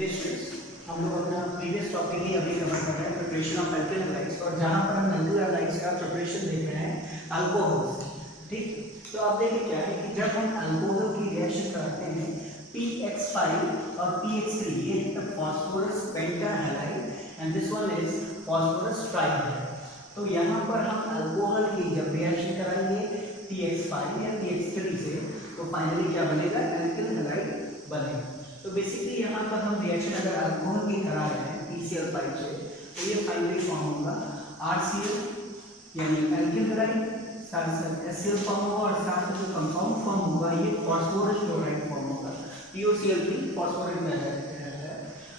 हम लोग अपना प्रीवियस टॉपिक ही अभी कवर कर रहे हैं, प्रिपरेशन ऑफ एल्किल हैलाइड्स, और जहां पर हम एल्किल हैलाइड्स का प्रिपरेशन देख रहे हैं अल्कोहल। ठीक, तो आप देखिए क्या है कि जब हम अल्कोहल की रिएक्शन करते हैं PX5 और PX3, ये है phosphorus pentahalide and this one is phosphorus trihalide. तो यहाँ पर हम अल्कोहल की जब रिएक्शन कराएंगे PX5 या PX3 से, तो फाइनली क्या बनेगा, एल्किल हैलाइड बनेगा। तो बेसिकली यहाँ पर हम रिएक्शन अगर अल्कोहल की करा रहे हैं PCl5 से, तो ये फाइनली फॉर्म होगा RCl यानी एल्किल हैलाइड, साथ साथ HCl फॉर्म होगा और साथ में जो कंपाउंड फॉर्म होगा ये फास्फोरस क्लोराइड फॉर्म होगा, POCl3 फॉस्फोरिक एसिड।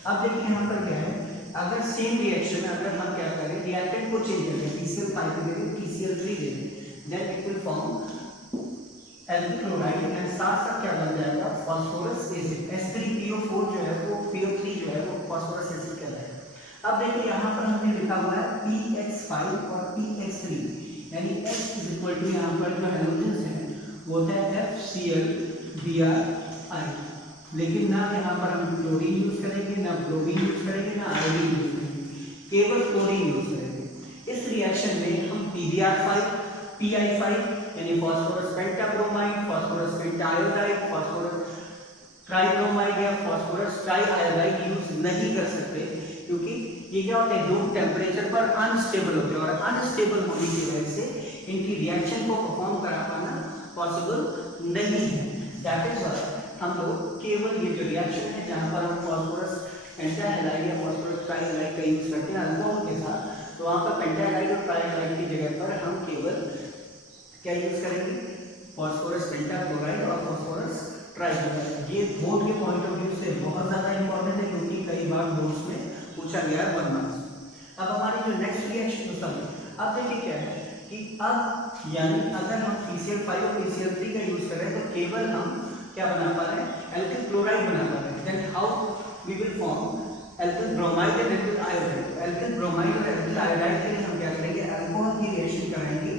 अब देखिए यहाँ पर क्या है, अगर सेम रिएक्शन अगर हम क्या करें, रिएक्टेंट को चेंज करें, PCl5 को दें PCl3 दे दें, then it will form alkyl chloride and साथ साथ क्या बन जाएगा, फास्फोरस एसिड। H3PO4 जो है वो PO3 जो है वो फास्फोरस एसिड कहलाएगा। अब देखिए यहाँ पर हमने लिखा हुआ है PX5 और PX3 यानी X इज इक्वल टू यहाँ पर जो हैलोजेंस है वो होता है FCl Bri, लेकिन ना यहाँ पर हम क्लोरीन यूज करेंगे, ना ब्रोमीन यूज करेंगे, ना आयोडीन यूज करेंगे, केवल क्लोरीन यूज करेंगे। इस रिएक्शन में हम PBr5 PI5 यानी फास्फोरस पेंटाब्रोमाइड, फास्फोरस पेंटाआयोडाइड, फास्फोरस ट्राइब्रोमाइड या फास्फोरस ट्राइआयोडाइड यूज नहीं कर सकते, क्योंकि ये क्या होते हैं, रूम टेम्परेचर पर अनस्टेबल होते हैं और अनस्टेबल होने की वजह से इनकी रिएक्शन को परफॉर्म करा पाना पॉसिबल नहीं है। दैट इज व्हाई हम लोग केवल ये जो रिएक्शन है जहां पर हम फास्फोरस पेंटाहैलाइड या फास्फोरस ट्राइहैलाइड का यूज करते हैं अल्कोहल के साथ, तो वहां पर पेंटाहैलाइड और ट्राइहैलाइड की जगह पर हम केवल क्या यूज करेंगे, फास्फोरस पेंटाक्लोराइड और फास्फोरस ट्राइक्लोराइड। ये बोर्ड के पॉइंट ऑफ व्यू से बहुत ज्यादा इंपॉर्टेंट है, क्योंकि कई बार बोर्ड्स में पूछा गया है 1 मार्क्स। अब हमारी जो नेक्स्ट रिएक्शन है सब, अब देखिए क्या है कि अब यानी अगर हम PCl5 और PCl3 का यूज करें तो केवल हम क्या बना पा रहे हैं, एल्किल क्लोराइड बना पा रहे हैं। Then how we will form alkyl bromide and alkyl iodide. Alkyl bromide और एल्किल आयोडाइड के लिए हम क्या करेंगे, अल्कोहल की रिएक्शन कराएंगे।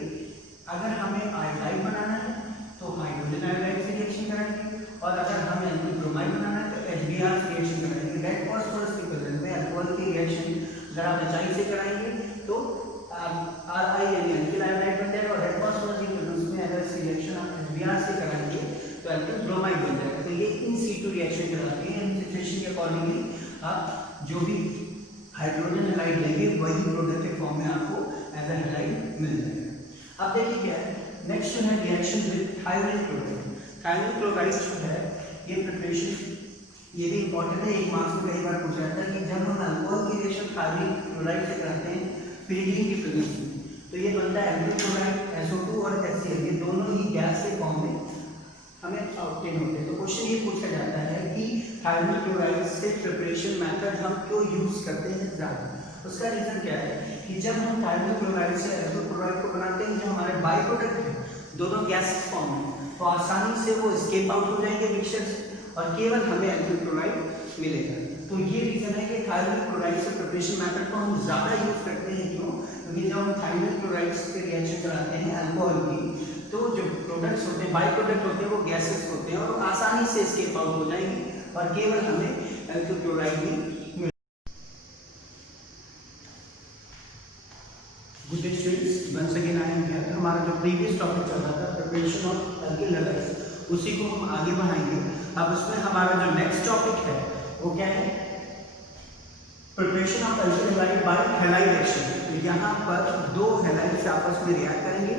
अगर हमें आयोडाइड बनाना है तो हाइड्रोजन आयोडाइड से रिएक्शन कराएंगे, और अगर हमें एल्किल ब्रोमाइड बनाना है तो HBr से रिएक्शन कराएंगे। रेड फास्फोरस के प्रेजेंस में अल्कोहल की रिएक्शन अगर आप HI से कराएंगे तो Ri यानी एल्किल आयोडाइड बन जाएगा, और रेड फास्फोरस के प्रेजेंस में अगर इस रिएक्शन आप HBr से कराएंगे तो एल्किल ब्रोमाइड बन जाएगा। तो ये इन situ रिएक्शन कहलाती है। इन सिचुएशन के अकॉर्डिंगली आप जो भी हाइड्रोजन हैलाइड लेंगे वही प्रोडक्ट के फॉर्म में आपको एज अ हैलाइड मिल जाएगा। अब देखिए क्या है, नेक्स्ट जो है रिएक्शन विद थायरोनिल क्लोराइड। थायरोनिल क्लोराइड जो है ये प्रिपरेशन ये भी इंपॉर्टेंट है, एक मार्क्स में कई बार पूछा जाता है कि जब हम अल्कोहल की रिएक्शन थायरोनिल क्लोराइड से कराते हैं pyridine की प्रेजेंस में, तो ये बनता है एल्किल क्लोराइड, SO2 और HCl, ये दोनों ही गैस के फॉर्म में हमें ऑब्टेन होते हैं। तो क्वेश्चन ये पूछा जाता है कि थायरोनिल क्लोराइड से प्रिपरेशन मेथड हम क्यों यूज करते हैं ज्यादा। उसका रीजन क्या है कि जब हम थायरोनिल क्लोराइड से एल्किल क्लोराइड को बनाते हैं, जो हमारे बाई प्रोडक्ट है दोनों गैस फॉर्म में, तो आसानी से वो स्केप आउट हो जाएंगे मिक्सचर से और केवल हमें एल्किल क्लोराइड मिलेगा। तो ये रीजन है कि थायरोनिल क्लोराइड से प्रिपरेशन मेथड को हम ज्यादा यूज करते हैं। क्यों? क्योंकि जब हम थायरोनिल क्लोराइड से रिएक्शन कराते हैं अल्कोहल की, तो जो प्रोडक्ट्स होते हैं, बाई प्रोडक्ट होते हैं, वो गैसेस होते हैं और आसानी से स्केप आउट हो जाएंगे और केवल हमें एल्किल क्लोराइड ही मिलेगा। Good day students, once again I am here. हमारा जो प्रीवियस टॉपिक चल रहा था प्रिपरेशन ऑफ एल्किल हैलाइड्स, उसी को हम आगे बढ़ाएंगे। अब इसमें हमारा जो नेक्स्ट टॉपिक है वो क्या है, preparation of alkyl halide by halide reaction. तो यहाँ पर दो हैलाइड्स आपस में रिएक्ट करेंगे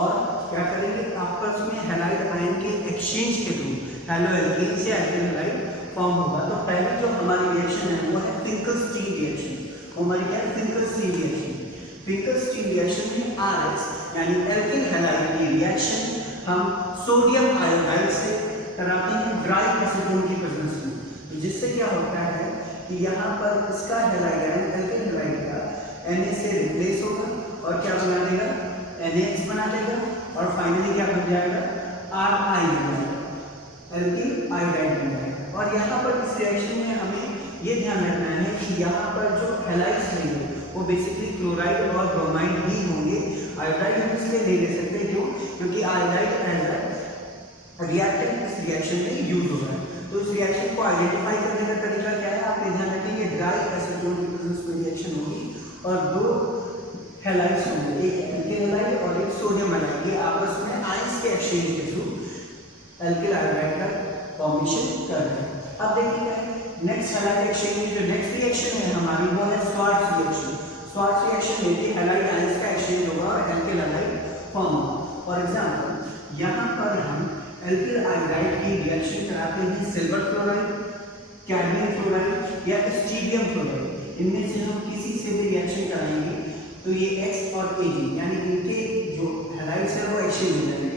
और क्या करेंगे, आपस में हैलाइड आयन के एक्सचेंज के थ्रू हैलो एल्कीन से एल्किल हैलाइड फॉर्म होगा। तो पहले जो हमारी रिएक्शन है वो है फिंकल-स्टीन रिएक्शन। हमारी क्या है, फिंकल-स्टीन रिएक्शन। फिंकल-स्टीन रिएक्शन में RS यानी एल्किल हैलाइड की रिएक्शन हम सोडियम आयोडाइड से कराते हैं ड्राई एसीटोन की प्रेजेंस में। तो जिससे क्या होता है कि यहाँ पर इसका हैलाइड आयन एल्किल हैलाइड का Na से रिप्लेस होगा और क्या बना देगा, NaX बना देगा और फाइनली क्या बन जाएगा, Ri बन जाएगा, एल्किल आयोडाइड बन जाएगा। और यहाँ पर इस रिएक्शन में हमें ये ध्यान रखना है कि यहाँ पर जो हैलाइड्स रहेंगे वो बेसिकली क्लोराइड और ब्रोमाइड ही होंगे। आयोडाइड हम इसलिए नहीं ले सकते, क्यों? क्योंकि आयोडाइड एज अ रिएक्टेंट इस रिएक्शन में यूज हो रहा है। तो इस रिएक्शन को आइडेंटिफाई करने का तरीका क्या है, फॉर्मेशन कर रहे हैं। अब देखिए नेक्स्ट हैलाइड एक्सचेंज में जो नेक्स्ट रिएक्शन है हमारी वो है स्वार्ट्ज रिएक्शन। स्वार्ट्ज रिएक्शन में भी हैलाइड आयंस का एक्सचेंज होगा और एल्किल हैलाइड फॉर्म होगा। फॉर एग्जांपल यहाँ पर हम एल्किल आयोडाइड की रिएक्शन कराते हैं सिल्वर क्लोराइड, कैडमियम क्लोराइड या स्टीरियम क्लोराइड। इनमें से हम किसी से भी रिएक्शन कराएंगे तो ये X और Ag यानी इनके जो हैलाइड्स है वो एक्सचेंज हो जाएंगे।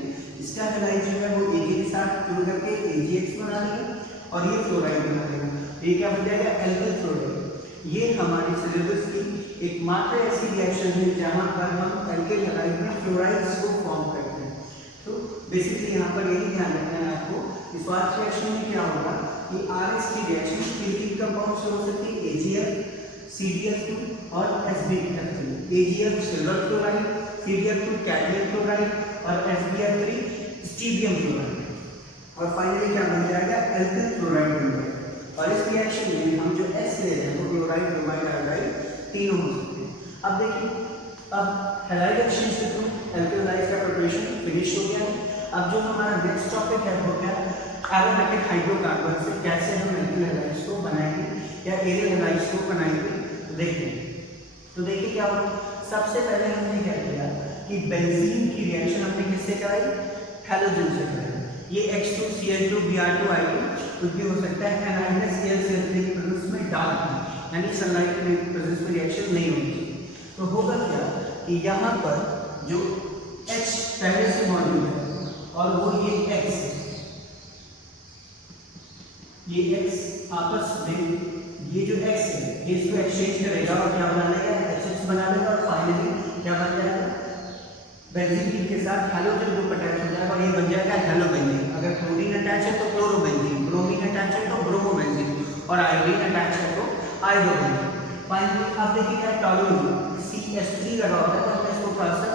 इसका हैलाइड जो है वो Ag के साथ जुड़ करके AgX बना लेगा और ये फ्लोराइड बना लेगा। ये क्या बन जाएगा? Alkyl fluoride. ये हमारे सिलेबस की एकमात्र ऐसी रिएक्शन है जहां पर हम एल्किल हैलाइड में फ्लोराइड्स को फॉर्म करते हैं। तो बेसिकली यहाँ पर यही ध्यान रखना है आपको। इस स्वार्ट्ज रिएक्शन में क्या होगा कि RS की रिएक्शन किन कंपाउंड से हो सकती है? AgF, CdF2 और SbF3। AgF silver chloride, CdF2 cadmium chloride और SbF3 स्टीरियम क्लोराइड। और फाइनली क्या बन जाएगा? एल्किल फ्लोराइड बन जाएगा। और इस रिएक्शन में हम जो S ले रहे हैं वो क्लोराइड, ब्रोमाइड, आयोडाइड तीनों हो सकते हैं। अब देखिए, अब हैलाइड एक्सचेंज के थ्रू एल्किल हैलाइड्स का प्रिपरेशन फिनिश हो गया है। अब जो हमारा नेक्स्ट टॉपिक है वो क्या है? एरोमेटिक हाइड्रोकार्बन से कैसे हम एल्किल हैलाइड्स को बनाएंगे या एरियल हैलाइड्स को बनाएंगे देखते हैं। तो देखिए क्या होगा। सबसे पहले हमने क्या किया कि बेंजीन की रिएक्शन हमने किससे कराई? हैलोजन से कराई। ये H2Cl2Br2I2 कुछ भी हो सकता है। एनाइडस Cl3 की प्रेजेंस में डार्क यानी सनलाइट की प्रेजेंस में रिएक्शन नहीं होगी। तो होगा क्या कि यहाँ पर जो H पहले से मौजूद है और वो ये X है, ये X आपस में ये जो X है ये इसको एक्सचेंज करेगा और क्या बना लेगा? HX बना लेगा और फाइनली क्या बन जाएगा? बेंजीन के साथ हैलोजन ग्रुप अटैच हो जाएगा और ये बन जाएगा हेलोबेंजीन। अगर क्लोरीन अटैच है तो क्लोरोबेंजीन, ब्रोमीन अटैच है तो ब्रोमोबेंजीन और आयोडीन अटैच है तो आयोडोबेंजीन। फाइनली अब देखिए क्या टॉलूइन CH3 लगा होता है तो हमने इसको थोड़ा सा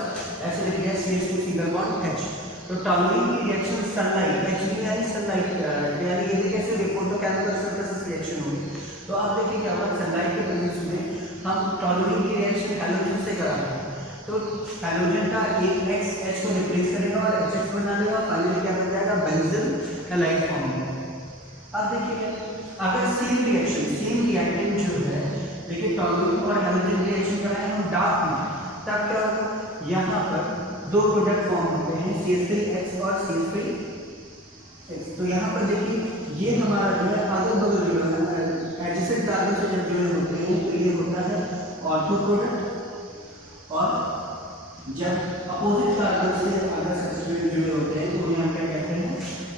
ऐसे लिख दिया CH2 सिंगल बॉन्ड H। तो टॉलूइन की रिएक्शन सनलाइट H यानी सनलाइट यानी ये कैसे फोटोकेमिकल सिंथेसिस रिएक्शन होगी। तो आप देखिए क्या होगा, सनलाइट के प्रेजेंस में हम टॉलूइन की रिएक्शन हैलोजन से कराते हैं तो हैलोजन का एक X H को रिप्लेस करेगा और HX बना लेगा। फाइनली क्या बन जाएगा? बेंजीन हैलाइड फॉर्म होगा। अब देखिए अगर सेम रिएक्टेंट जो है देखिए टॉलूइन और हैलोजन रिएक्शन कराएं हम डार्क में, तब क्या होगा? यहाँ पर दो प्रोडक्ट फॉर्म होते हैं CH3X और CH3X। तो यहाँ पर देखिए ये हमारा जो है अगल बगल जो है एडजेसेंट कार्बन से जब जुड़े होते हैं तो ये होता है ऑर्थो प्रोडक्ट और जब अपोजिट कार्बन से अगर सब्स्टिट्यूट जुड़े होते हैं तो यहाँ क्या कहते हैं?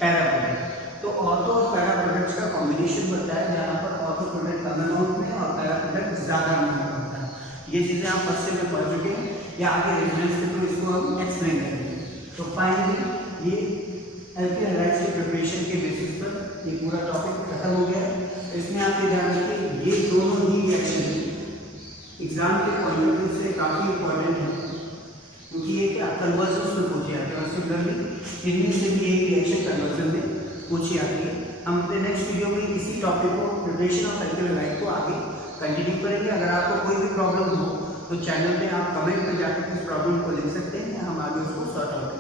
Para product. तो ऑर्थो और पैरा प्रोडक्ट्स का कॉम्बिनेशन बनता है जहाँ पर ऑर्थो प्रोडक्ट कम अमाउंट में और पैरा प्रोडक्ट ज़्यादा अमाउंट में होता है। ये चीज़ें आप फर्स्ट में पढ़ चुके हैं या आगे रेफरेंस के थ्रू इसको हम एक्सप्लेन करेंगे। तो फाइनली ये एल्किल हैलाइड्स के प्रिपरेशन के बेसिस पर ये पूरा टॉपिक खत्म हो गया है। इसमें आप ये ध्यान रखें ये दोनों ही रिएक्शन एग्जाम के पॉइंट ऑफ व्यू से काफ़ी इंपॉर्टेंट है क्योंकि ये क्या कन्वर्जन में पूछे जाते हैं और सिमिलरली इनमें से भी एक रिएक्शन कन्वर्जन में पूछी जाती है। हम अपने नेक्स्ट वीडियो में इसी टॉपिक को प्रिपरेशन ऑफ एल्किल हैलाइड को आगे कंटिन्यू करेंगे। अगर आपको कोई भी प्रॉब्लम हो तो चैनल में आप कमेंट में जाकर इस प्रॉब्लम को लिख सकते हैं, हम आगे उसको सॉर्ट आउट करेंगे।